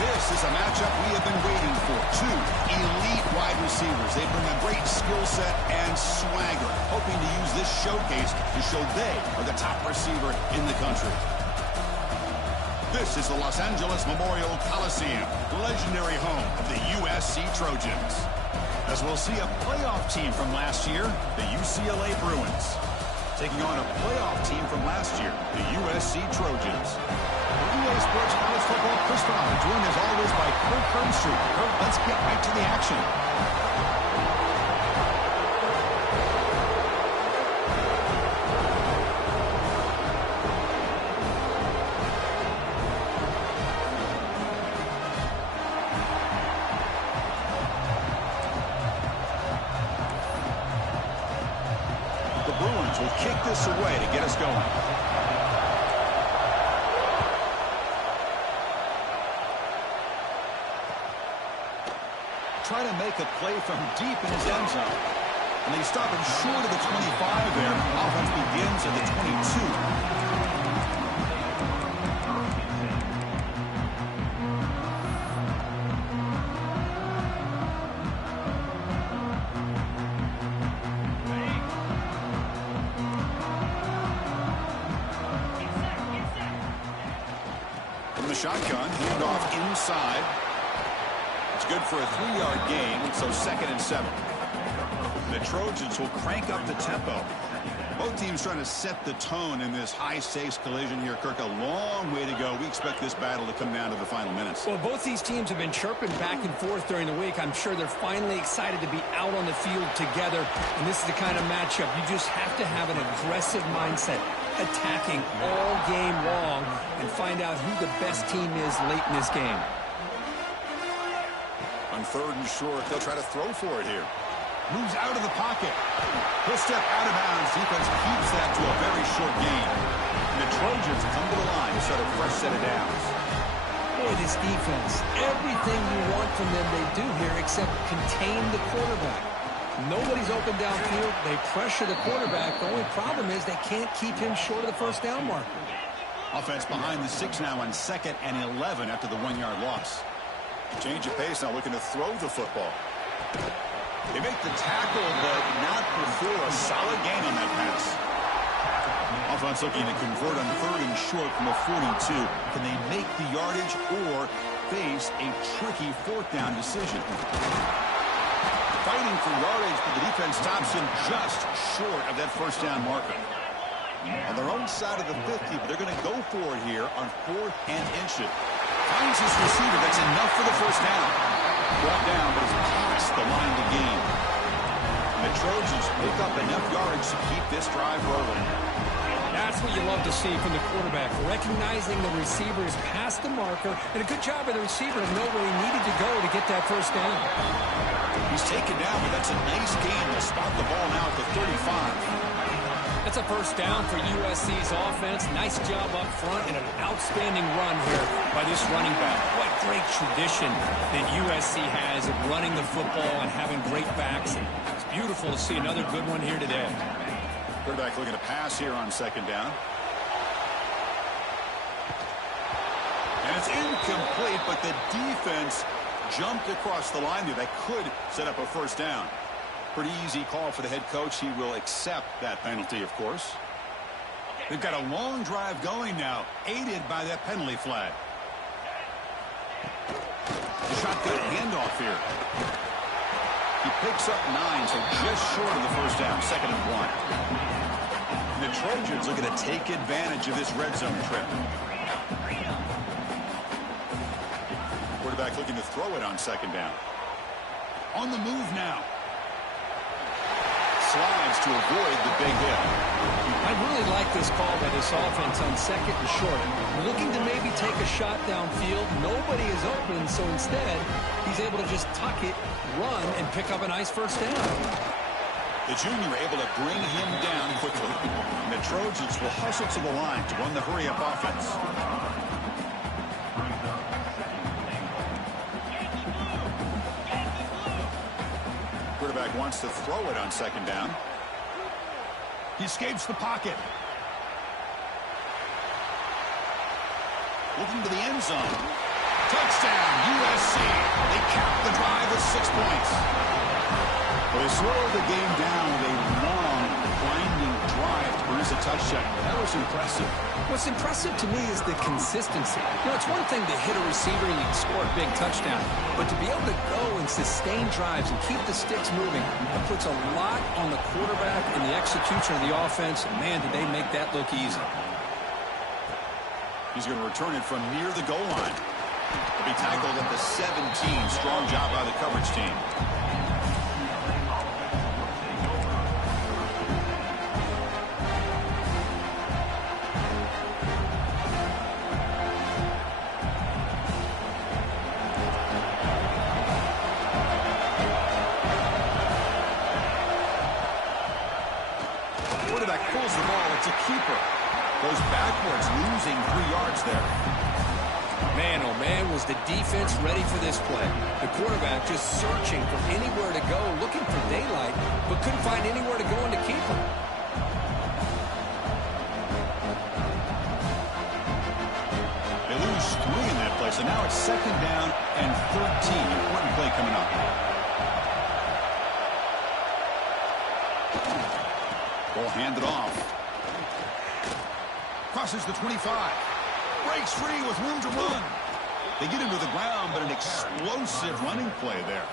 This is a matchup we have been waiting for. Two elite wide receivers. They bring a great skill set and swagger, hoping to use this showcase to show they are the top receiver in the country. This is the Los Angeles Memorial Coliseum, legendary home of the USC Trojans. As we'll see a playoff team from last year, the UCLA Bruins, taking on a playoff team from last year, the USC Trojans. EA Sports College Football Chris Fowler, joined as always by Kurt Hermstreet. Kurt, let's get right to the action. The Bruins will kick this away to get us going. Try to make a play from deep in his end zone. And they stop him short of the 25 there. Offense begins at the 22. From the shotgun, hand off inside. It's good for a 3-yard gain, so 2nd and 7. The Trojans will crank up the tempo. Both teams trying to set the tone in this high-stakes collision here. Kirk, a long way to go. We expect this battle to come down to the final minutes. Well, both these teams have been chirping back and forth during the week. I'm sure they're finally excited to be out on the field together. And this is the kind of matchup you just have to have an aggressive mindset, attacking all game long, and find out who the best team is late in this game. On 3rd and short, they'll try to throw for it here. Moves out of the pocket. He'll step out of bounds. Defense keeps that to a very short gain. And the Trojans come to the line to start a fresh set of downs. Boy, this defense, everything you want from them they do here except contain the quarterback. Nobody's open downfield. They pressure the quarterback. The only problem is they can't keep him short of the 1st down marker. Offense behind the 6 now on 2nd and 11 after the 1-yard loss. Change of pace now, looking to throw the football. They make the tackle, but not before a solid gain on that pass. Offense looking to convert on 3rd and short from the 42. Can they make the yardage or face a tricky 4th down decision? Fighting for yardage, but the defense stops him just short of that 1st down marker. On their own side of the 50, but they're going to go for it here on 4th and inches. Finds his receiver. That's enough for the 1st down. Brought down, but is past the line to gain. And the Trojans pick up enough yardage to keep this drive rolling. That's what you love to see from the quarterback, recognizing the receiver is past the marker, and a good job by the receiver to know where he needed to go to get that 1st down. He's taken down, but that's a nice gain to spot the ball now at the 35. That's a 1st down for USC's offense. Nice job up front and an outstanding run here by this running back. What great tradition that USC has of running the football and having great backs. And it's beautiful to see another good one here today. Quarterback looking to pass here on 2nd down. And it's incomplete, but the defense jumped across the line there. That could set up a 1st down. Pretty easy call for the head coach. He will accept that penalty, of course. They've got a long drive going now, aided by that penalty flag. The shotgun handoff here. He picks up 9, so just short of the 1st down, 2nd and 1. And the Trojans looking to take advantage of this red zone trip. Quarterback looking to throw it on 2nd down. On the move now. Slides to avoid the big hit. I really like this call by this offense on 2nd and short. Looking to maybe take a shot downfield. Nobody is open, so instead, he's able to just tuck it, run, and pick up a nice 1st down. The junior able to bring him down quickly. And the Trojans will hustle to the line to run the hurry-up offense. Quarterback wants to throw it on 2nd down. He escapes the pocket. Looking to the end zone. Touchdown, USC. They cap the drive with 6 points. Well, they slowed the game down with a long, winding drive to produce a touchdown. That was impressive. What's impressive to me is the consistency. You know, it's one thing to hit a receiver and you can score a big touchdown, but to be able to go and sustain drives and keep the sticks moving, that puts a lot on the quarterback and the execution of the offense. And man, did they make that look easy. He's going to return it from near the goal line. He'll be tackled at the 17. Strong job by the coverage team. Quarterback pulls the ball. It's a keeper. Goes backwards, losing 3 yards there. Man, oh man, was the defense ready for this play. The quarterback just searching for anywhere to go, looking for daylight, but couldn't find anywhere to go in to keep him. They lose 3 in that play, so now it's 2nd down and 13. Important play coming up. Ball handed off. Crosses the 25. Breaks free with room to run. They get him to the ground, but an explosive running play there.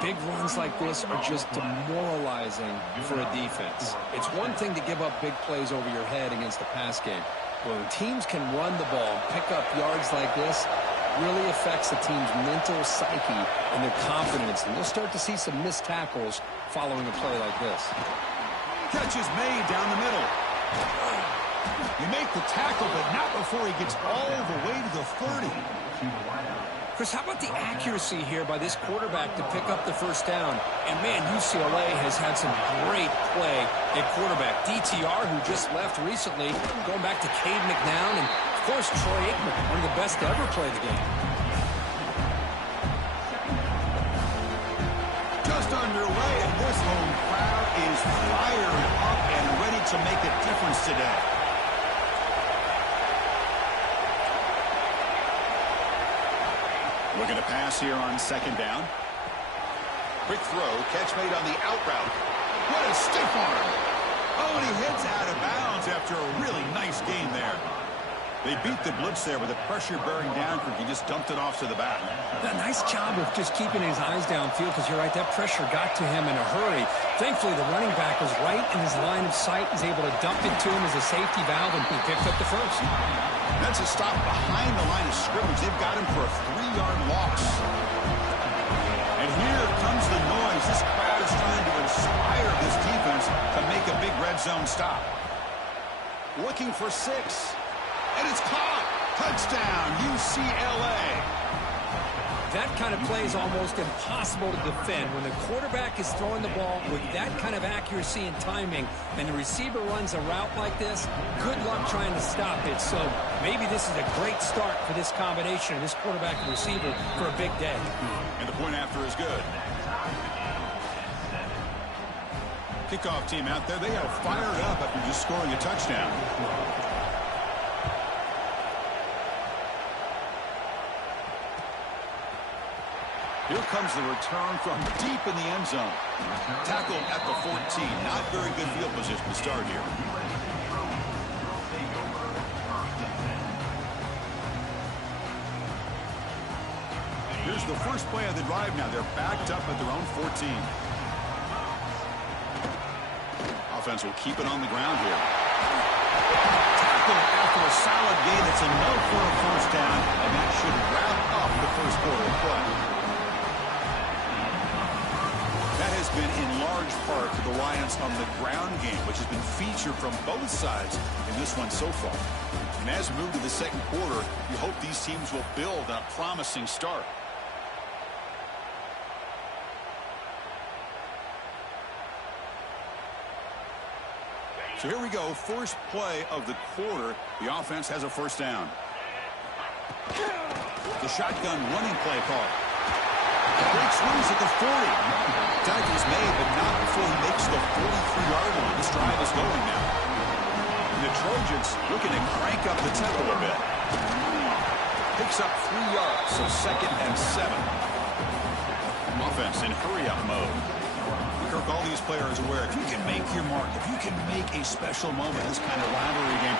Big runs like this are just demoralizing for a defense. It's one thing to give up big plays over your head against the pass game. When teams can run the ball and pick up yards like this, really affects the team's mental psyche and their confidence. And you'll start to see some missed tackles following a play like this. Catch is made down the middle. You make the tackle, but not before he gets all the way to the 30. Chris, how about the accuracy here by this quarterback to pick up the 1st down? And, man, UCLA has had some great play at quarterback. DTR, who just left recently, going back to Cade McNown, and, of course, Troy Aikman, one of the best to ever play the game. Just underway, and this home crowd is fired up and ready to make a difference today. Looking to pass here on 2nd down. Quick throw, catch made on the out route. What a stiff arm. Oh, and he heads out of bounds after a really nice game there. They beat the blitz there with the pressure bearing down. He just dumped it off to the back. A nice job of just keeping his eyes downfield, because you're right, that pressure got to him in a hurry. Thankfully, the running back was right in his line of sight. He's able to dump it to him as a safety valve, and he picked up the 1st. That's a stop behind the line of scrimmage. They've got him for a 3-yard loss. And here comes the noise. This crowd is trying to inspire this defense to make a big red zone stop. Looking for 6. And it's caught. Touchdown, UCLA. That kind of play is almost impossible to defend. When the quarterback is throwing the ball with that kind of accuracy and timing, and the receiver runs a route like this, good luck trying to stop it. So maybe this is a great start for this combination of this quarterback and receiver for a big day. And the point after is good. Kickoff team out there, they are fired up after just scoring a touchdown. Here comes the return from deep in the end zone. Tackled at the 14. Not very good field position to start here. Here's the first play of the drive now. They're backed up at their own 14. Offense will keep it on the ground here. Tackle after a solid gain. It's enough for a 1st down, and that should wrap up the 1st quarter of play. That has been in large part to the Lions on the ground game, which has been featured from both sides in this one so far. And as we move to the 2nd quarter, you hope these teams will build on a promising start. So here we go, first play of the quarter. The offense has a 1st down. The shotgun running play call. Breaks loose at the 40. Tackle's made, but not before he makes the 43-yard line. This drive is going now. And the Trojans looking to crank up the tempo a bit. Picks up 3 yards, so 2nd and 7. Offense in hurry-up mode. Kirk, all these players aware, if you can make your mark, if you can make a special moment, this kind of rivalry game,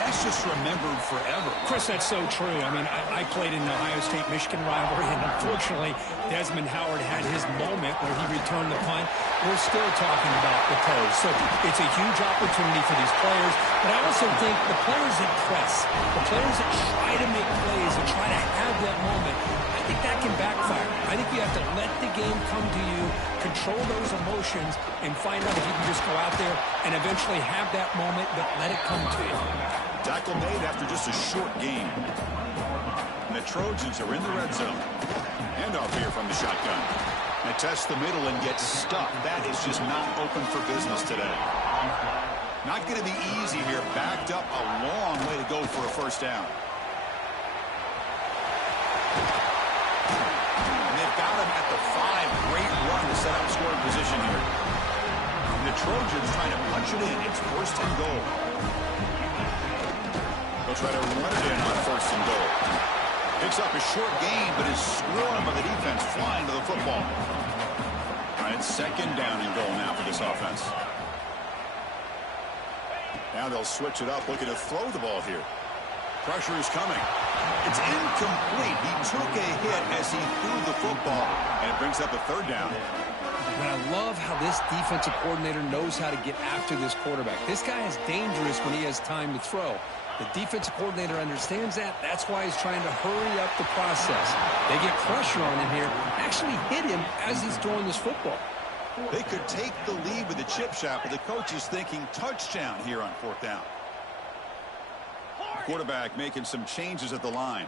that's just remembered forever. Chris, that's so true. I mean, I played in the Ohio State-Michigan rivalry, and unfortunately, Desmond Howard had his moment where he returned the punt. We're still talking about the pose. So it's a huge opportunity for these players, but I also think the players that press, the players that try to make plays and try to have that moment, I think that can backfire. I think you have to let the game come to you, control those emotions, and find out if you can just go out there and eventually have that moment, but let it come to you. Tackle made after just a short game. And the Trojans are in the red zone. Handoff here from the shotgun. They test the middle and get stuck. That is just not open for business today. Not going to be easy here. Backed up a long way to go for a first down. And they've got him at the 5. Great run to set up scoring position here. And the Trojans trying to punch it in. It's 1st and goal. They'll try to run it in on 1st and goal. Picks up a short gain, but his swarm of the defense flying to the football. All right, 2nd down and goal now for this offense. Now they'll switch it up, looking to throw the ball here. Pressure is coming. It's incomplete. He took a hit as he threw the football, and it brings up a 3rd down. And I love how this defensive coordinator knows how to get after this quarterback. This guy is dangerous when he has time to throw. The defensive coordinator understands that. That's why he's trying to hurry up the process. They get pressure on him here, actually hit him as he's throwing this football. They could take the lead with the chip shot, but the coach is thinking touchdown here on 4th down. Quarterback making some changes at the line.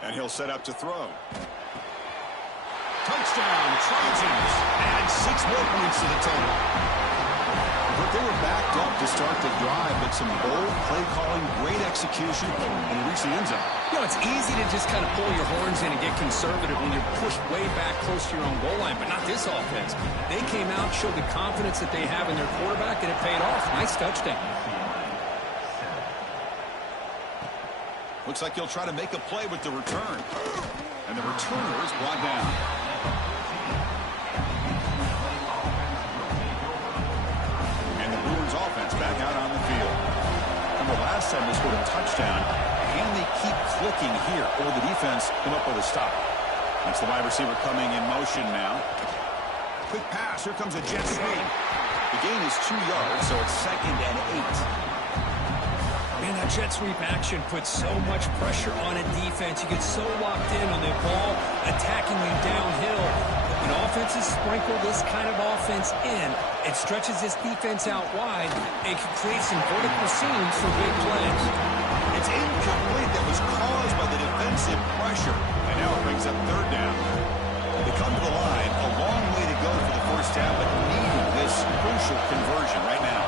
And he'll set up to throw. Touchdown, Trojans. Add 6 more points to the total. But they were backed up to start the drive, but some bold play calling, great execution, and reach the end zone. You know, it's easy to just kind of pull your horns in and get conservative when you're pushed way back close to your own goal line, but not this offense. They came out, showed the confidence that they have in their quarterback, and it paid off. Nice touchdown. Looks like he'll try to make a play with the return. And the returner is brought down. And the Bruins offense back out on the field. Remember last time they scored a touchdown. Can they keep clicking here? Or the defense come up with a stop? That's the wide receiver coming in motion now. Quick pass. Here comes a jet sweep. The gain is 2 yards, so it's 2nd and 8. Man, that jet sweep action puts so much pressure on a defense. You get so locked in on the ball attacking you downhill. When offenses sprinkle this kind of offense in, it stretches this defense out wide and can create some vertical seams for big plays. It's incomplete. That was caused by the defensive pressure. And now it brings up 3rd down. They come to the line. A long way to go for the first down, but needing this crucial conversion right now.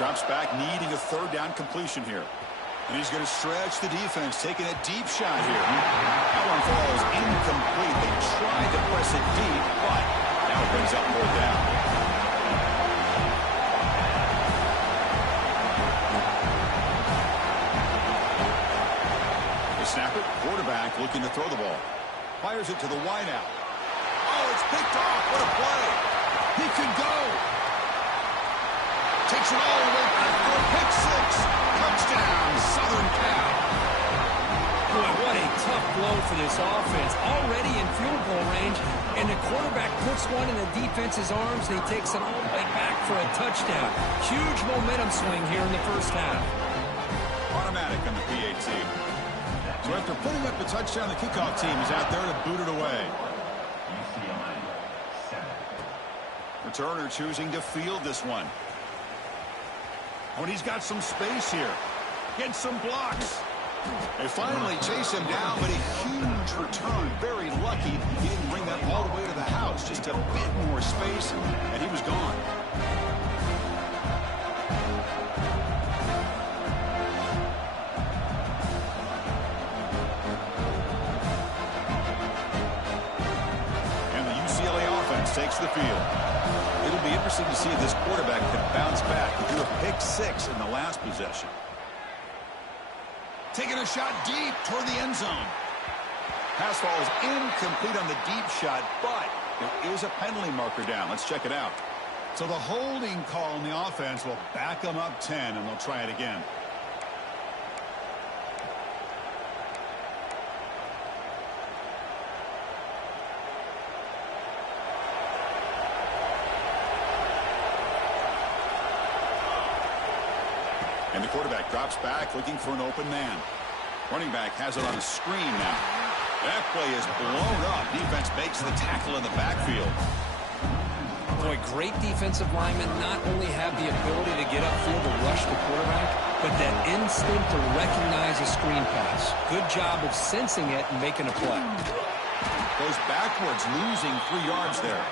Drops back, needing a 3rd down completion here. And he's going to stretch the defense, taking a deep shot here. That one falls incomplete. They tried to press it deep, but now it brings up 4th down. The snapper, quarterback, looking to throw the ball. Fires it to the wideout. Oh, it's picked off. What a play. He can go. Takes it all the way back for a pick 6. Touchdown, Southern Cal. Boy, what a tough blow for this offense. Already in field goal range, and the quarterback puts one in the defense's arms, and he takes it all the way back for a touchdown. Huge momentum swing here in the first half. Automatic on the PAT. So after putting up the touchdown, the kickoff team is out there to boot it away. Returner choosing to field this one. When he's got some space here. Gets some blocks. They finally chase him down, but a huge return. Very lucky he didn't bring that all the way to the house. Just a bit more space, and he was gone. the field. It'll be interesting to see if this quarterback can bounce back. He threw a pick 6 in the last possession. Taking a shot deep toward the end zone. Pass ball is incomplete on the deep shot, but there is a penalty marker down. Let's check it out. So the holding call in the offense will back them up 10, and they'll try it again. And the quarterback drops back, looking for an open man. Running back has it on a screen now. That play is blown up. Defense makes the tackle in the backfield. Boy, great defensive linemen not only have the ability to get upfield to rush the quarterback, but that instinct to recognize a screen pass. Good job of sensing it and making a play. Goes backwards, losing 3 yards there.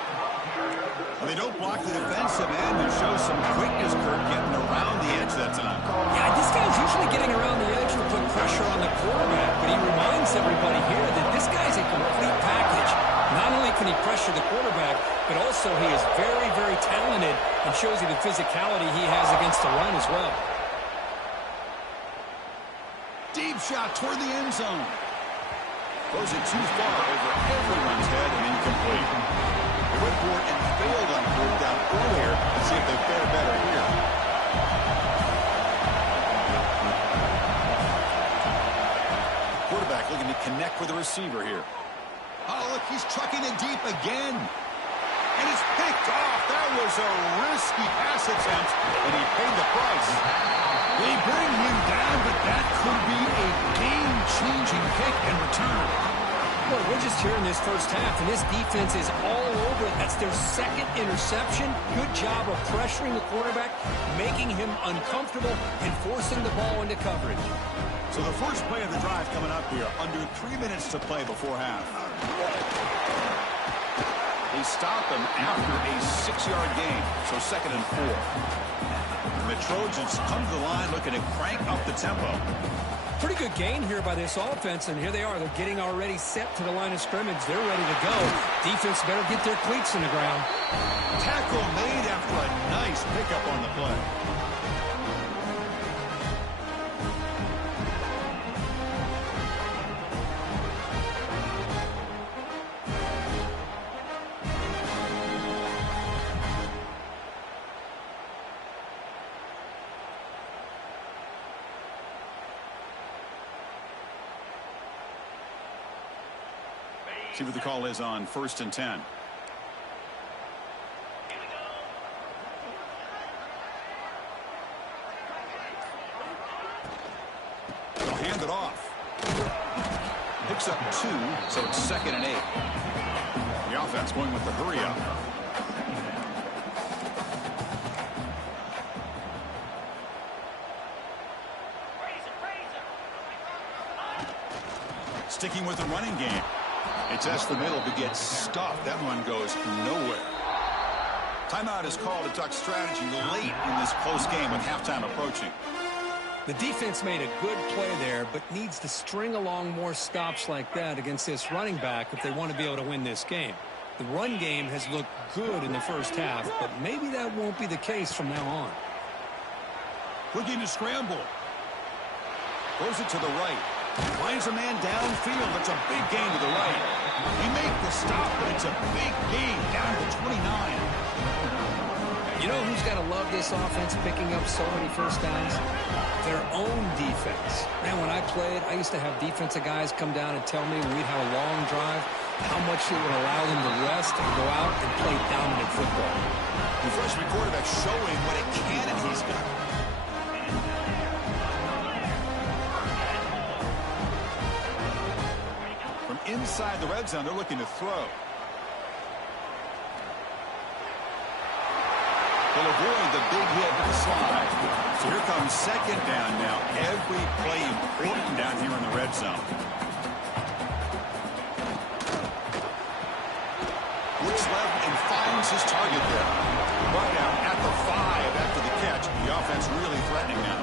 Well, they don't block the defensive end and show some quickness, Kirk, getting around the edge that time. Yeah, this guy's usually getting around the edge to put pressure on the quarterback, but he reminds everybody here that this guy's a complete package. Not only can he pressure the quarterback, but also he is very, very talented and shows you the physicality he has against the run as well. Deep shot toward the end zone. Throws it too far over everyone's head and incomplete. They went for it and failed on 4th down earlier. Let's see if they fare better here. Quarterback looking to connect with the receiver here. Oh, look, he's trucking it deep again. And it's picked off. That was a risky pass attempt, and he paid the price. They bring him down, but that could be a game-changing pick and return. Well, we're just here in this first half, and this defense is all over it. That's their 2nd interception. Good job of pressuring the quarterback, making him uncomfortable, and forcing the ball into coverage. So the first play of the drive coming up here, under 3 minutes to play before half. They stop him after a 6-yard gain, so 2nd and 4. And the Trojans come to the line looking to crank up the tempo. Pretty good gain here by this offense, and here they are. They're getting already set to the line of scrimmage. They're ready to go. Defense better get their cleats in the ground. Tackle made after a nice pickup on the play. See what the call is on 1st and 10. They'll hand it off. Picks up 2, so it's 2nd and 8. The offense going with the hurry up. Sticking with the running game. They test the middle, but get stuffed. That one goes nowhere. Timeout is called to talk strategy late in this close game with halftime approaching. The defense made a good play there, but needs to string along more stops like that against this running back if they want to be able to win this game. The run game has looked good in the first half, but maybe that won't be the case from now on. Looking to scramble. Throws it to the right. Finds a man downfield. It's a big gain to the right. He made the stop, but it's a big gain down to 29. You know who's got to love this offense picking up so many first downs? Their own defense. Man, when I played, I used to have defensive guys come down and tell me when we'd have a long drive how much it would allow them to rest and go out and play dominant football. The freshman quarterback showing what a cannon he's got. From inside the red zone, they're looking to throw. They'll avoid the big hit with the slide. So here comes second down now. Every play important down here in the red zone. Looks left and finds his target there. Brought down at the 5 after the catch. The offense really threatening now.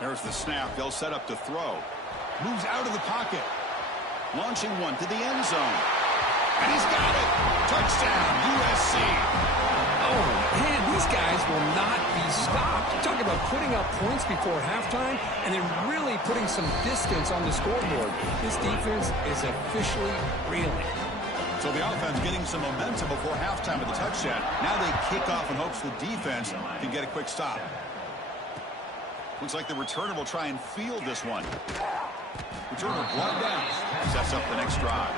There's the snap. They'll set up to throw. Moves out of the pocket. Launching one to the end zone. And he's got it. Touchdown, USC. Oh, man, these guys will not be stopped. Talk about putting up points before halftime and then really putting some distance on the scoreboard. This defense is officially reeling. So the offense getting some momentum before halftime with the touchdown. Now they kick off in hopes the defense can get a quick stop. Looks like the returner will try and field this one. Returner brought down. Sets up the next drive.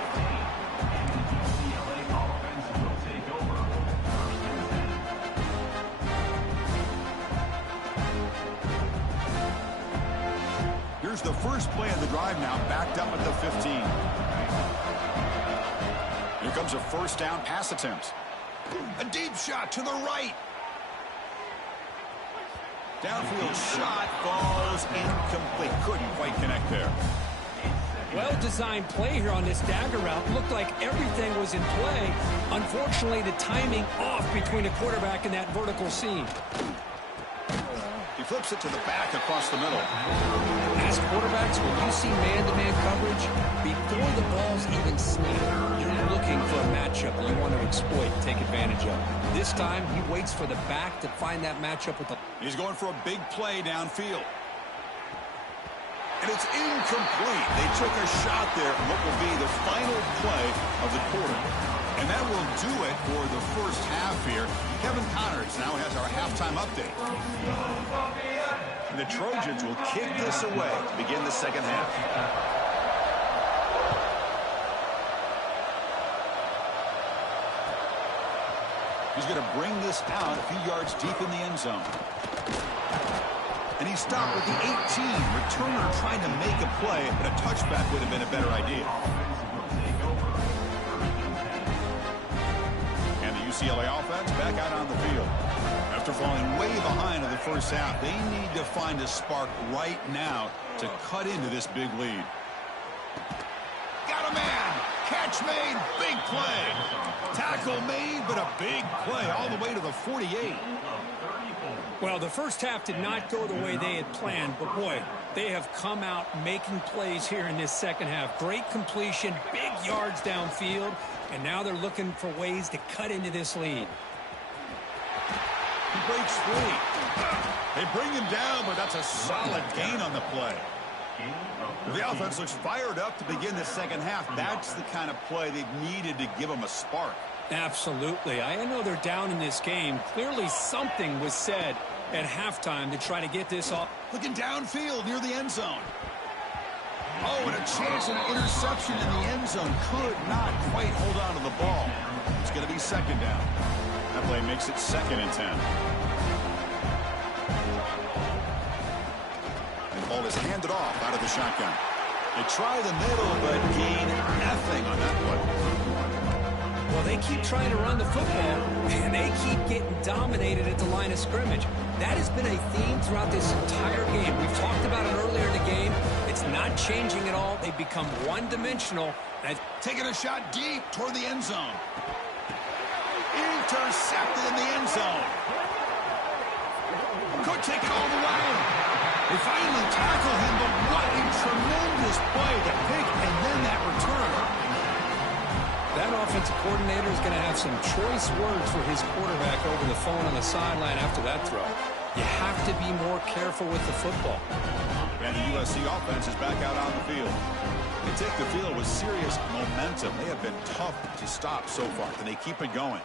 Here's the first play of the drive now, backed up at the 15. Here comes a first down pass attempt. A deep shot to the right. Downfield shot falls incomplete. Couldn't quite connect there. Well-designed play here on this dagger route. Looked like everything was in play. Unfortunately, the timing off between the quarterback and that vertical seam. He flips it to the back across the middle. As quarterbacks, when you see man-to-man coverage, before the ball's even snapped, you're looking for a matchup that you want to exploit, take advantage of. This time, he waits for the back to find that matchup with the... He's going for a big play downfield. And it's incomplete. They took a shot there on what will be the final play of the quarter. And that will do it for the first half here. Kevin Connors now has our halftime update. And the Trojans will kick this away to begin the second half. He's going to bring this out a few yards deep in the end zone. And he stopped with the 18. Returner trying to make a play, but a touchback would have been a better idea. And the UCLA offense back out on the field. After falling way behind in the first half, they need to find a spark right now to cut into this big lead. Got a man. Catch made. Big play. Tackle made, but a big play all the way to the 48. Well, the first half did not go the way they had planned, but boy, they have come out making plays here in this second half. Great completion, big yards downfield, and now they're looking for ways to cut into this lead. He breaks free. They bring him down, but that's a solid gain on the play. The offense looks fired up to begin the second half. That's the kind of play they've needed to give them a spark. Absolutely. I know they're down in this game. Clearly something was said at halftime to try to get this off. Looking downfield near the end zone. Oh, and a chance at an interception in the end zone. Could not quite hold on to the ball. It's going to be second down. That play makes it 2nd and 10. The ball is handed off out of the shotgun. They try the middle, but gain nothing on that play. Well, they keep trying to run the football, and they keep getting dominated at the line of scrimmage. That has been a theme throughout this entire game. We've talked about it earlier in the game. It's not changing at all. They've become one-dimensional. Taking a shot deep toward the end zone. Intercepted in the end zone. Could take it all the way. They finally tackle him, but what a tremendous play. The pick and then that return. That offensive coordinator is going to have some choice words for his quarterback over the phone on the sideline after that throw. You have to be more careful with the football. And the USC offense is back out on the field. They take the field with serious momentum. They have been tough to stop so far, and they keep it going.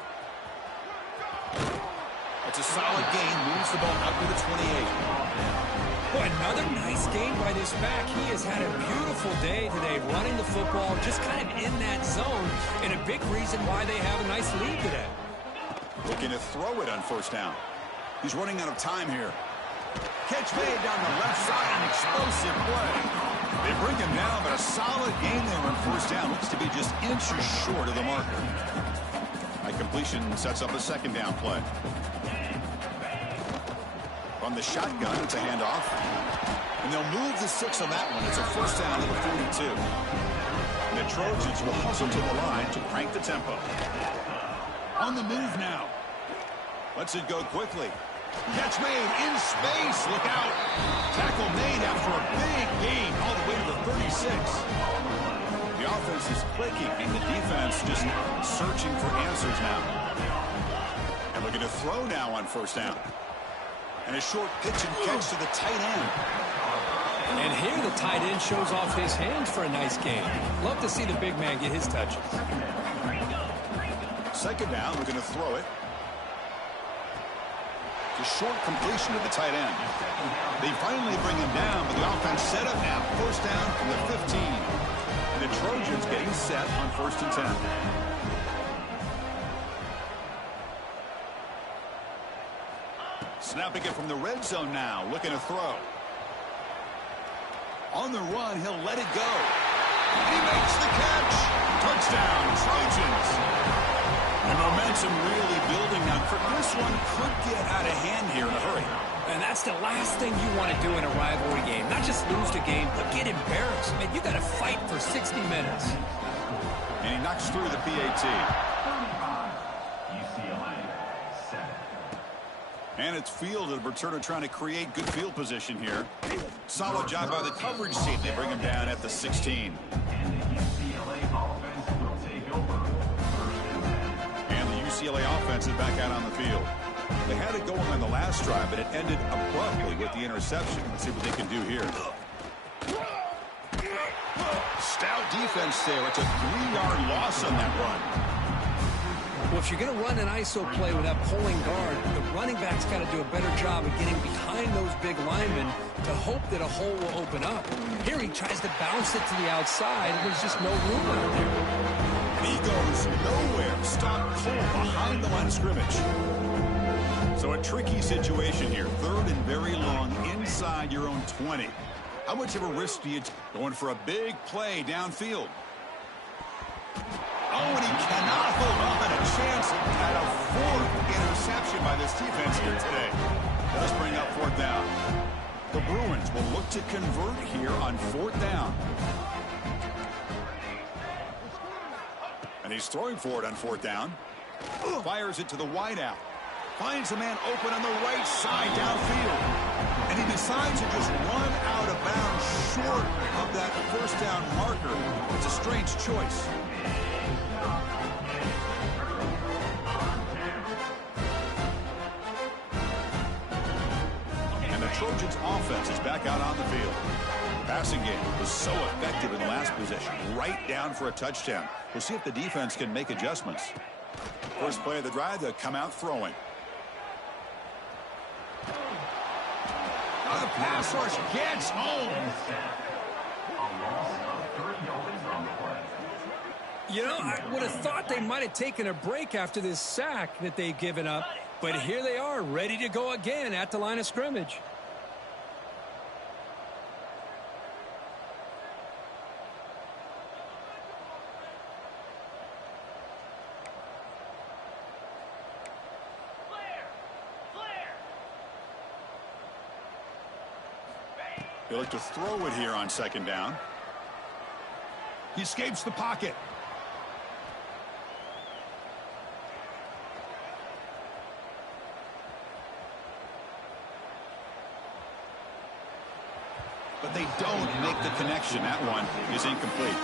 It's a solid gain. Moves the ball up to the 28. Boy, another nice game by this back. He has had a beautiful day today running the football, just kind of in that zone, and a big reason why they have a nice lead today. Looking to throw it on first down. He's running out of time here. Catch made down the left side, an explosive play. They bring him down, but a solid gain there on first down. Looks to be just inches short of the marker. A completion sets up a second down play. From the shotgun, it's a handoff. And they'll move the 6 on that one. It's a first down at the 42. And the Trojans will hustle to the line to crank the tempo. On the move now. Lets it go quickly. Catch made in space. Look out. Tackle made after a big gain all the way to the 36. The offense is clicking, and the defense just searching for answers now. And looking to throw now on first down. And a short pitch and catch to the tight end. And here the tight end shows off his hands for a nice gain. Love to see the big man get his touches. Second down, we're going to throw it. A short completion to the tight end. They finally bring him down, but the offense set up now. First down from the 15. And the Trojans getting set on 1st and 10. Snapping it from the red zone now, looking to throw. On the run, he'll let it go. And he makes the catch. Touchdown, Trojans. The momentum really building now. This one could get out of hand here in a hurry. And that's the last thing you want to do in a rivalry game. Not just lose the game, but get embarrassed. Man, you got to fight for 60 minutes. And he knocks through the PAT. UCLA, 7. And it's fielded. Returner trying to create good field position here. Solid job by the coverage team. They bring him down at the 16. And the UCLA offense will take over. And the UCLA offense is back out on the field. They had it going on the last drive, but it ended abruptly with the interception. Let's see what they can do here. Stout defense there. It's a 3-yard loss on that run. Well, if you're going to run an ISO play with that pulling guard, the running back's got to do a better job of getting behind those big linemen to hope that a hole will open up. Here he tries to bounce it to the outside, and there's just no room out there. And he goes nowhere. Stop cold behind the line of scrimmage. So a tricky situation here. 3rd and very long inside your own 20. How much of a risk do you take going for a big play downfield? Oh, and he cannot hold on. A chance at a 4th interception by this defense here today. Let's bring up 4th down. The Bruins will look to convert here on 4th down. And he's throwing for it on 4th down. Fires it to the wideout. Finds a man open on the right side downfield. And he decides to just run out of bounds short of that 1st down marker. It's a strange choice. And the Trojans offense is back out on the field. Passing game was so effective in the last possession. Right down for a touchdown. We'll see if the defense can make adjustments. First play of the drive, they'll come out throwing. The pass rush gets home. You know, I would have thought they might have taken a break after this sack that they've given up. But here they are, ready to go again at the line of scrimmage. They look to throw it here on 2nd down. He escapes the pocket. But they don't make the connection. That one is incomplete.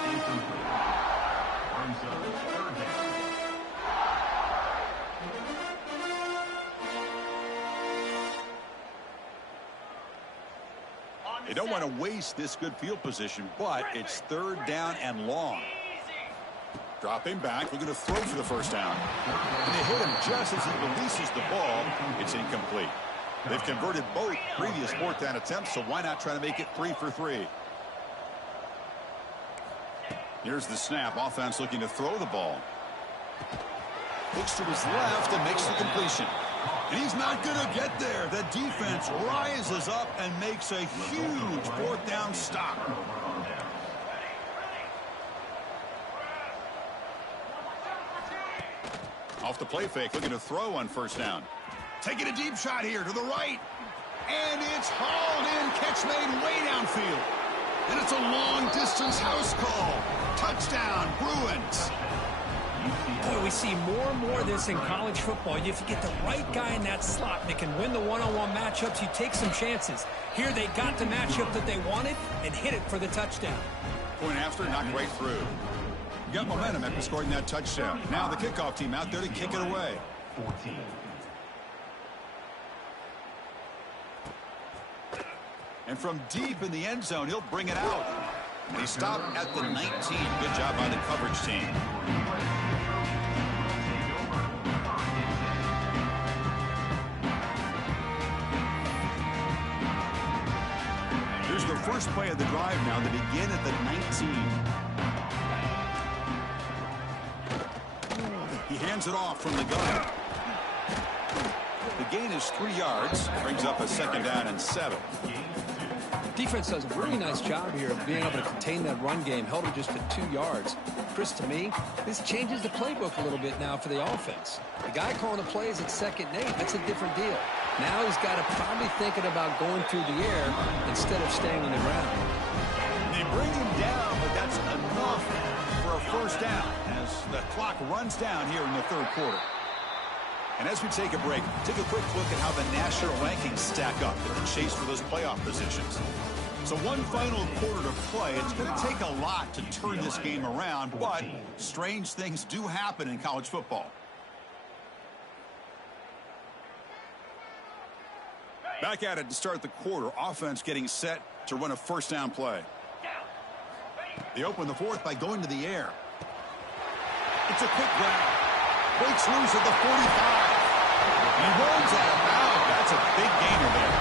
They don't want to waste this good field position, but it's 3rd down and long. Dropping back, we're going to throw for the 1st down. And they hit him just as he releases the ball. It's incomplete. They've converted both previous 4th down attempts, so why not try to make it 3 for 3? Here's the snap. Offense looking to throw the ball. Looks to his left and makes the completion. And he's not going to get there. The defense rises up and makes a huge 4th down stop. Off the play fake, looking to throw on 1st down. Taking a deep shot here to the right. And it's hauled in. Catch made way downfield. And it's a long-distance house call. Touchdown, Bruins. Boy, we see more and more of this in college football. If you get the right guy in that slot that can win the one-on-one matchups, you take some chances. Here they got the matchup that they wanted and hit it for the touchdown. Point after, knocked right through. You got momentum after scoring that touchdown. Now the kickoff team out there to kick it away. 14. And from deep in the end zone, he'll bring it out. He stopped at the 19. Good job by the coverage team. Here's the first play of the drive now to begin at the 19. He hands it off from the gun. The gain is 3 yards. Brings up a 2nd down and 7. Defense does a really nice job here of being able to contain that run game, held it just at 2 yards. Chris, to me, this changes the playbook a little bit now for the offense. The guy calling the plays at 2nd and 8, that's a different deal. Now he's got to probably thinking about going through the air instead of staying on the ground. They bring him down, but that's enough for a first down as the clock runs down here in the 3rd quarter. And as we take a break, take a quick look at how the national rankings stack up in the chase for those playoff positions. So one final quarter to play. It's going to take a lot to turn this game around, but strange things do happen in college football. Back at it to start the quarter. Offense getting set to run a first down play. They open the 4th by going to the air. It's a quick grab. Breaks loose at the 45. He runs out of bounds. That's a big gainer there.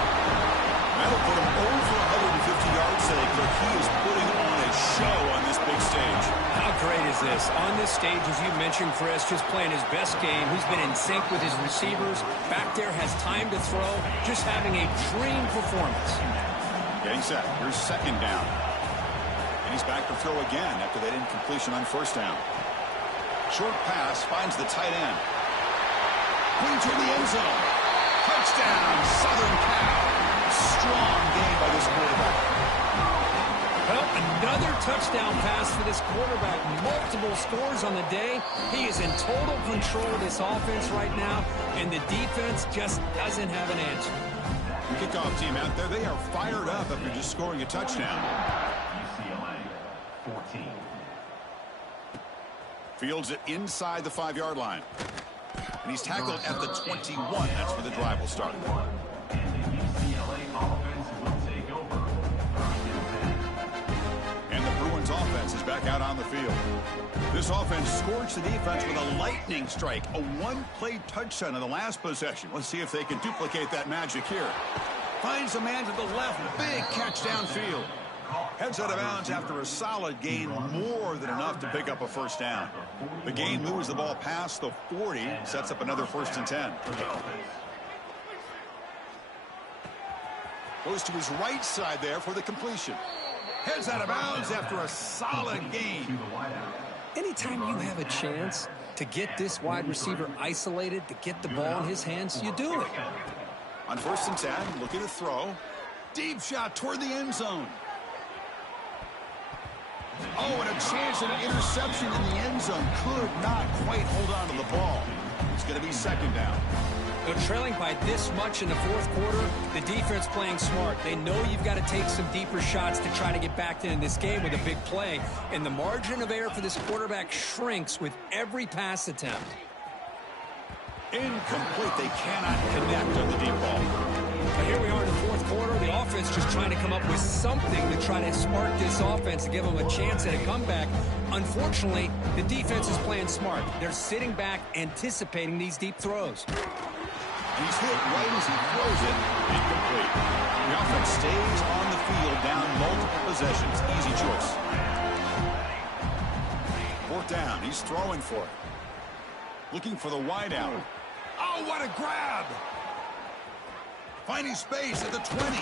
That'll put him over 150 yards today, but he is putting on a show on this big stage. How great is this? On this stage, as you mentioned, Chris, just playing his best game. He's been in sync with his receivers. Back there, has time to throw. Just having a dream performance. Getting set. Here's 2nd down. And he's back to throw again after that incompletion on 1st down. Short pass finds the tight end. Going to the end zone. Touchdown, Southern Cal. Strong game by this quarterback. Well, another touchdown pass for this quarterback. Multiple scores on the day. He is in total control of this offense right now, and the defense just doesn't have an answer. The kickoff team out there, they are fired up after just scoring a touchdown. UCLA 14. Fields it inside the 5-yard line. And he's tackled at the 21. That's where the drive will start. And the UCLA offense will take over. And the Bruins offense is back out on the field. This offense scorched the defense with a lightning strike. A one-play touchdown in the last possession. Let's see if they can duplicate that magic here. Finds a man to the left. Big catch downfield. Heads out of bounds after a solid gain, more than enough to pick up a first down. The gain moves the ball past the 40, sets up another 1st and 10. Goes to his right side there for the completion. Heads out of bounds after a solid gain. Anytime you have a chance to get this wide receiver isolated, to get the ball in his hands, you do it. On 1st and 10, looking to throw. Deep shot toward the end zone. Oh, and a chance at an interception in the end zone. Could not quite hold on to the ball. It's going to be 2nd down. They're trailing by this much in the 4th quarter. The defense playing smart. They know you've got to take some deeper shots to try to get back in this game with a big play. And the margin of error for this quarterback shrinks with every pass attempt. Incomplete. They cannot connect on the deep ball. But here we are in the 4th quarter. The offense just trying to come up with something to try to spark this offense to give them a chance at a comeback. Unfortunately, the defense is playing smart. They're sitting back, anticipating these deep throws. And he's hit right as he throws it. Incomplete. The offense stays on the field down multiple possessions. Easy choice. 4th down. He's throwing for it. Looking for the wide out. Oh, what a grab! Finding space at the 20.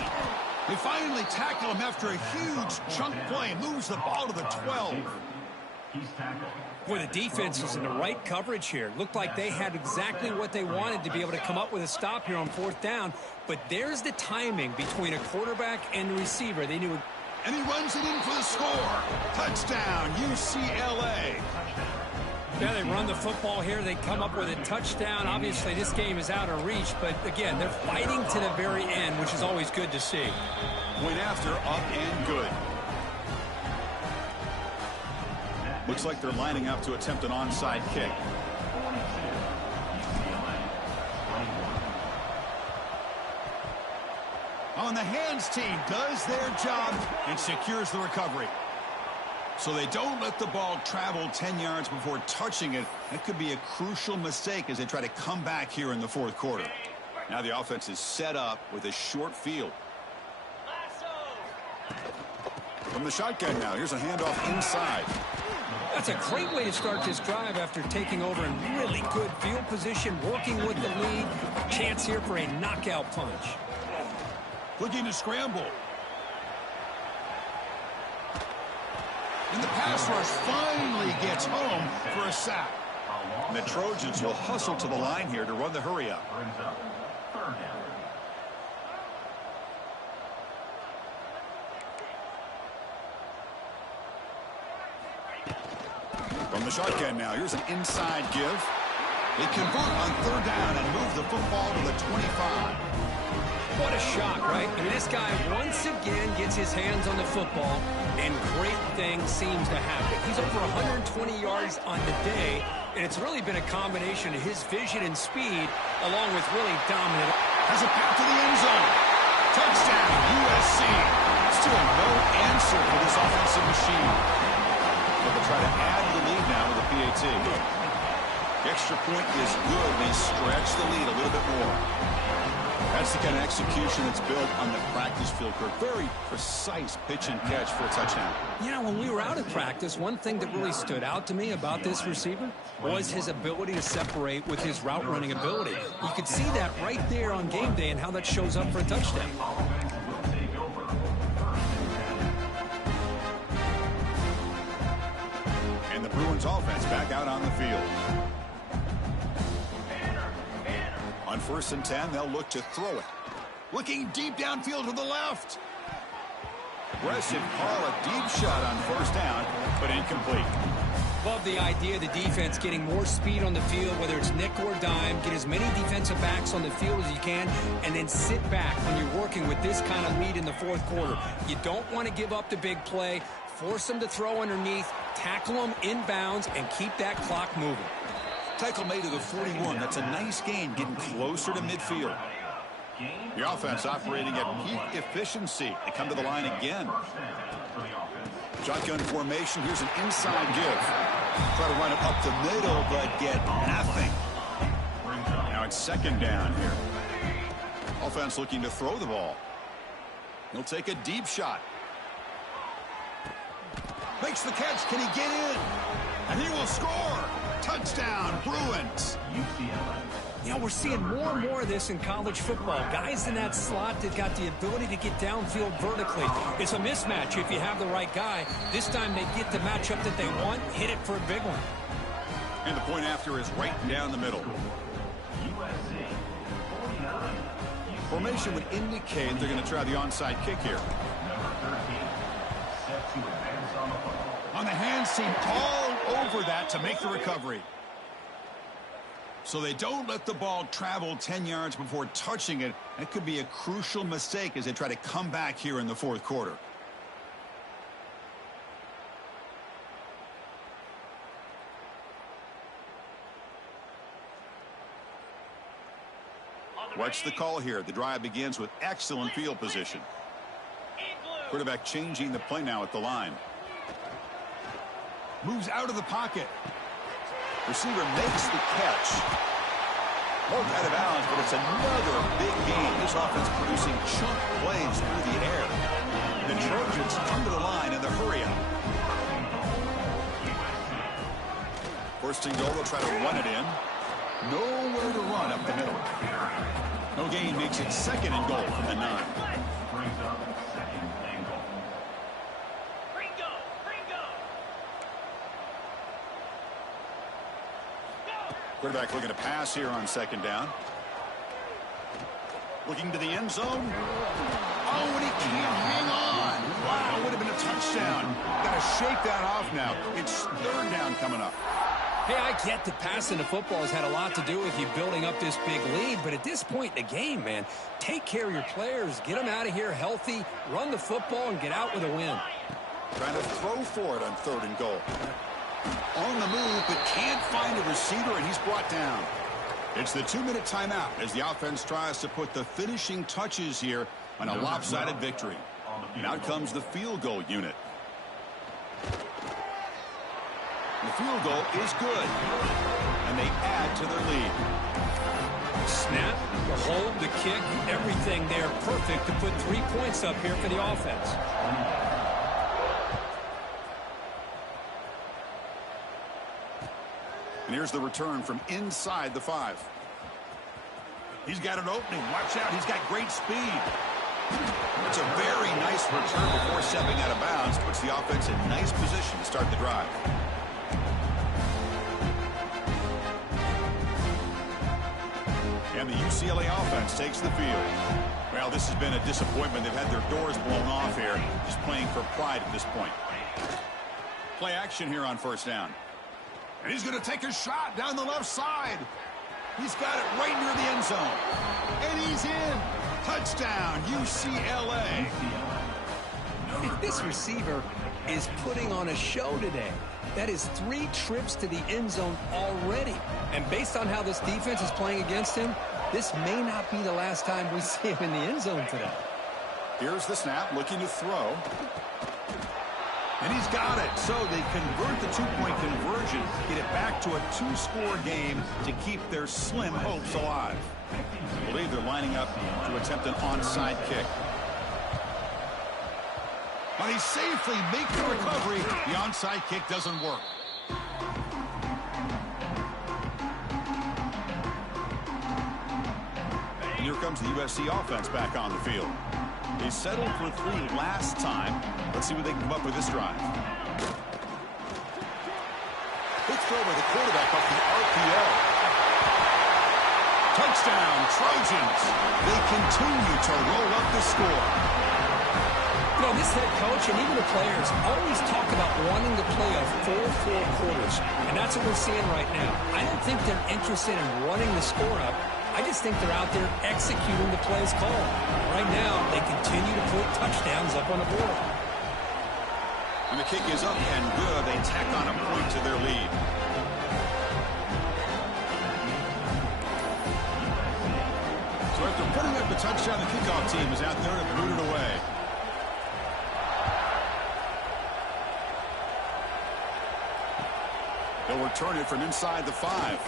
They finally tackle him after a huge chunk play. Moves the ball to the 12. He's tackled. Boy, the defense was in the right coverage here. Looked like they had exactly what they wanted to be able to come up with a stop here on 4th down. But there's the timing between a quarterback and the receiver. They knew it. And he runs it in for the score. Touchdown, UCLA. Yeah, they run the football here. They come up with a touchdown. Obviously, this game is out of reach, but again, they're fighting to the very end, which is always good to see. Point after, up and good. Looks like they're lining up to attempt an onside kick. On the hands team does their job and secures the recovery. So they don't let the ball travel 10 yards before touching it. That could be a crucial mistake as they try to come back here in the fourth quarter. Now the offense is set up with a short field. From the shotgun now, here's a handoff inside. That's a great way to start this drive after taking over in really good field position, working with the lead. Chance here for a knockout punch. Looking to scramble. And the pass rush finally gets home for a sack. And the Trojans will hustle to the line here to run the hurry up. From the shotgun now, here's an inside give. They convert on third down and move the football to the 25. What a shock, right? I mean, this guy once again gets his hands on the football, and great things seems to happen. He's over 120 yards on the day, and it's really been a combination of his vision and speed, along with really dominant. Has a path to the end zone. Touchdown, USC. Still no answer for this offensive machine. But they'll try to add to the lead now with a PAT. The extra point is good. They stretch the lead a little bit more. That's the kind of execution that's built on the practice field. Very precise pitch and catch for a touchdown. You know, when we were out at practice, one thing that really stood out to me about this receiver was his ability to separate with his route running ability. You could see that right there on game day and how that shows up for a touchdown. And the Bruins offense back out on the field. On 1st and 10, they'll look to throw it. Looking deep downfield to the left. Aggressive call, a deep shot on 1st down, but incomplete. Love the idea of the defense getting more speed on the field, whether it's nickel or dime, get as many defensive backs on the field as you can, and then sit back when you're working with this kind of lead in the fourth quarter. You don't want to give up the big play, force them to throw underneath, tackle them inbounds, and keep that clock moving. Tackle made to the 41. That's a nice gain, getting closer to midfield. The offense operating at peak efficiency. They come to the line again. Shotgun formation. Here's an inside give. Try to run it up the middle, but get nothing. Now it's 2nd down here. Offense looking to throw the ball. He'll take a deep shot. Makes the catch. Can he get in? And he will score. Touchdown, Bruins. UCLA. You know, we're seeing more and more of this in college football. Guys in that slot that got the ability to get downfield vertically. It's a mismatch if you have the right guy. This time they get the matchup that they want, hit it for a big one. And the point after is right down the middle. USC. 49. Formation would indicate they're going to try the onside kick here. Number 13. Set to advance on the football. On the hands team, all over that to make the recovery. So they don't let the ball travel 10 yards before touching it. That could be a crucial mistake as they try to come back here in the fourth quarter. What's the call here? The drive begins with excellent field position. Quarterback changing the play now at the line. Moves out of the pocket. Receiver makes the catch. Both out of bounds, but it's another big game. This offense producing chunk plays through the air. The Trojans come to the line in the hurry-up. 1st and goal, they'll try to run it in. Nowhere to run up the middle. No gain makes it 2nd and goal from the 9. Brings up 2nd and goal. Quarterback looking to pass here on 2nd down. Looking to the end zone. Oh, and he can't hang on. Wow, would have been a touchdown. Got to shake that off now. It's 3rd down coming up. Hey, I get that passing the football has had a lot to do with you building up this big lead, but at this point in the game, man, take care of your players, get them out of here healthy, run the football, and get out with a win. Trying to throw for it on 3rd and goal. On the move, but can't find a receiver, and he's brought down. It's the 2-minute timeout as the offense tries to put the finishing touches here on a lopsided victory. And out comes the field goal unit. The field goal is good, and they add to their lead. Snap, the hold, the kick, everything there perfect to put 3 points up here for the offense. And here's the return from inside the 5. He's got an opening. Watch out. He's got great speed. It's a very nice return before stepping out of bounds. Puts the offense in nice position to start the drive. And the UCLA offense takes the field. Well, this has been a disappointment. They've had their doors blown off here. Just playing for pride at this point. Play action here on 1st down. And he's going to take a shot down the left side. He's got it right near the end zone. And he's in. Touchdown, UCLA. This receiver is putting on a show today. That is 3 trips to the end zone already. And based on how this defense is playing against him, this may not be the last time we see him in the end zone today. Here's the snap, looking to throw. And he's got it. So they convert the 2-point conversion, get it back to a 2-score game to keep their slim hopes alive. I believe they're lining up to attempt an onside kick. And he safely makes the recovery. The onside kick doesn't work. And here comes the USC offense back on the field. They settled for 3 last time. Let's see what they can come up with this drive. Good throw by the quarterback off the RPO. Touchdown, Trojans. They continue to roll up the score. You know, this head coach and even the players always talk about wanting to play a full 4 quarters. And that's what we're seeing right now. I don't think they're interested in running the score up. I just think they're out there executing the plays called. Right now, they continue to put touchdowns up on the board. And the kick is up and good. They tack on a point to their lead. So after putting up the touchdown, the kickoff team is out there to boot it away. They'll return it from inside the 5.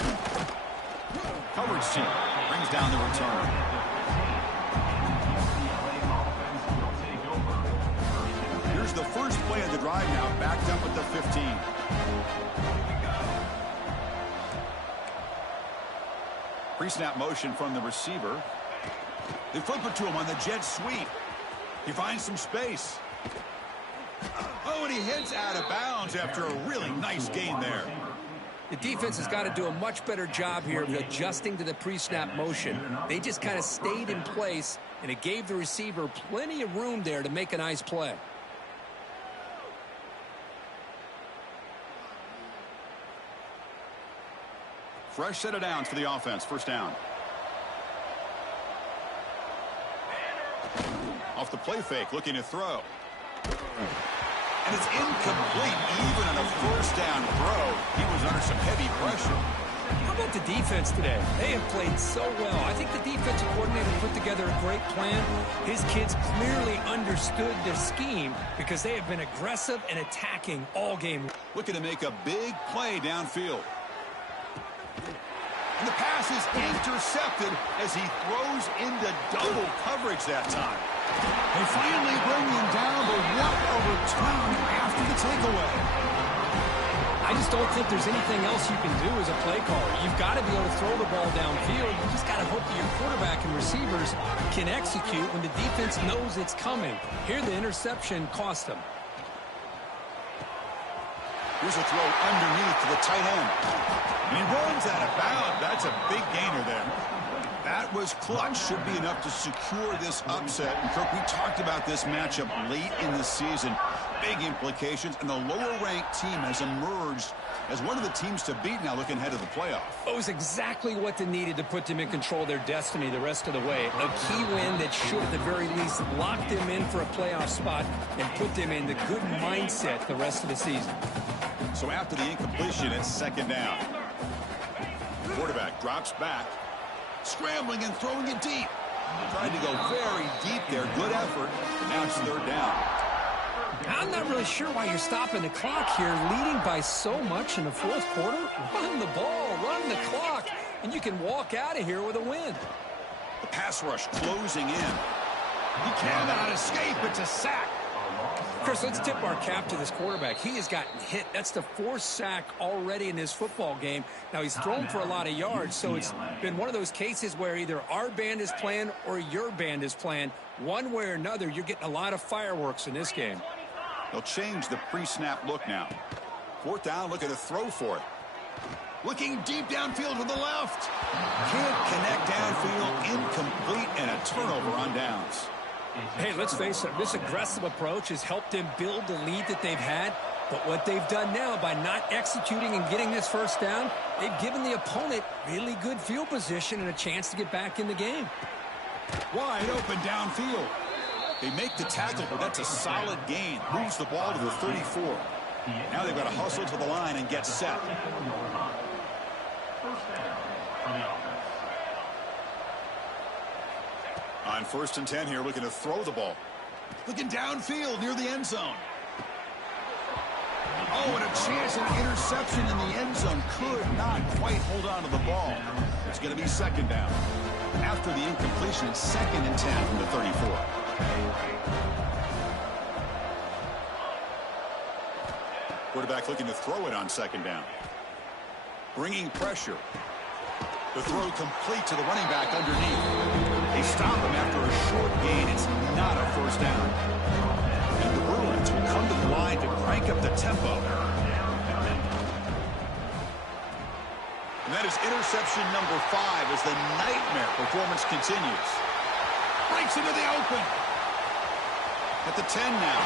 Coverage team brings down the return. Here's the first play of the drive now, backed up at the 15. Pre-snap motion from the receiver. They flip it to him on the jet sweep. He finds some space. Oh, and he heads out of bounds after a really nice gain there. The defense has got to do a much better job here of adjusting to the pre-snap motion. They just kind of stayed in place, and it gave the receiver plenty of room there to make a nice play. Fresh set of downs for the offense. 1st down. Off the play fake, looking to throw. And it's incomplete. Even on a 1st down throw, he was under some heavy pressure. How about the defense today? They have played so well. I think the defensive coordinator put together a great plan. His kids clearly understood their scheme because they have been aggressive and attacking all game. Looking to make a big play downfield. And the pass is intercepted as he throws into double coverage that time. They finally bring him down, but what a return after the takeaway. I just don't think there's anything else you can do as a play caller. You've got to be able to throw the ball downfield. You just got to hope that your quarterback and receivers can execute when the defense knows it's coming. Here, the interception cost them. Here's a throw underneath to the tight end. And he runs out of bounds. That's a big gainer there. That was clutch. Should be enough to secure this upset. And Kirk, we talked about this matchup late in the season. Big implications, and the lower-ranked team has emerged as one of the teams to beat now looking ahead of the playoff. It was exactly what they needed to put them in control of their destiny the rest of the way. A key win that should, at the very least, lock them in for a playoff spot and put them in the good mindset the rest of the season. So after the incompletion, it's second down. Quarterback drops back, scrambling and throwing it deep. Tried to go very deep there. Good effort. Now it's third down. I'm not really sure why you're stopping the clock here, leading by so much in the fourth quarter. Run the ball, run the clock, and you can walk out of here with a win. The pass rush closing in. He cannot escape. It's a sack. Chris, let's tip our cap to this quarterback. He has gotten hit. That's the fourth sack already in this football game. Now, he's thrown for a lot of yards, so it's been one of those cases where either our band is playing or your band is playing. One way or another, you're getting a lot of fireworks in this game. They'll change the pre-snap look now. Fourth down, looking to throw for it. Looking deep downfield to the left. Can't connect downfield, incomplete, and a turnover on downs. Hey, let's face it, this aggressive approach has helped them build the lead that they've had. But what they've done now by not executing and getting this first down, they've given the opponent really good field position and a chance to get back in the game. Wide open downfield. They make the tackle, but that's a solid gain. Moves the ball to the 34. Now they've got to hustle to the line and get set. On 1st and 10 here, looking to throw the ball. Looking downfield near the end zone. Oh, and a chance at interception in the end zone. Could not quite hold on to the ball. It's going to be second down. After the incompletion, it's 2nd and 10 from the 34. Quarterback looking to throw it on second down. Bringing pressure. The throw complete to the running back underneath. They stop him after a short gain. It's not a first down. And the Bruins will come to the line to crank up the tempo. And that is interception number 5 as the nightmare performance continues. Breaks into the open. At the 10 now.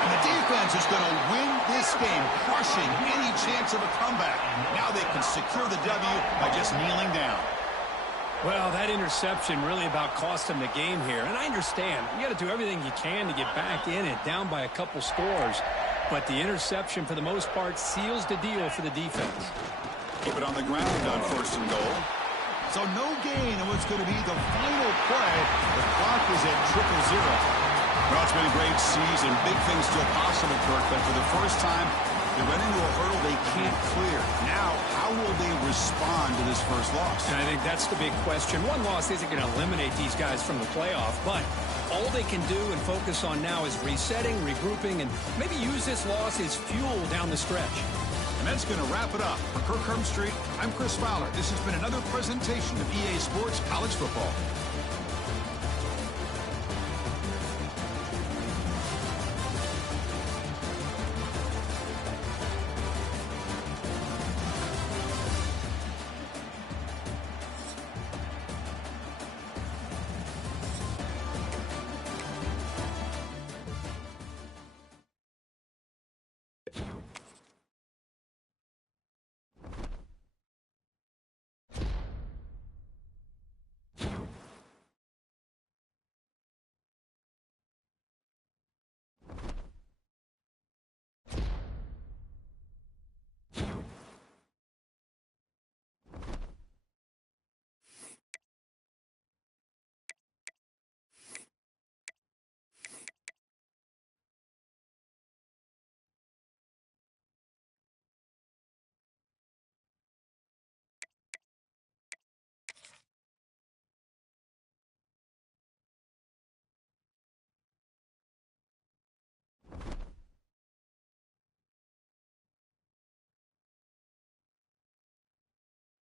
And the defense is going to win this game, crushing any chance of a comeback. Now they can secure the W by just kneeling down. Well, that interception really about cost them the game here. And I understand. You got to do everything you can to get back in it, down by a couple scores. But the interception, for the most part, seals the deal for the defense. Keep it on the ground on 1st and goal. So no gain on what's going to be the final play. The clock is at 0-0. Well, it's been a great season. Big things still possible, Kirk, but for the first time, they run into a hurdle they can't clear. Now, how will they respond to this first loss? And I think that's the big question. One loss isn't going to eliminate these guys from the playoff, but all they can do and focus on now is resetting, regrouping, and maybe use this loss as fuel down the stretch. And that's going to wrap it up. For Kirk Hermstreet, I'm Chris Fowler. This has been another presentation of EA Sports College Football.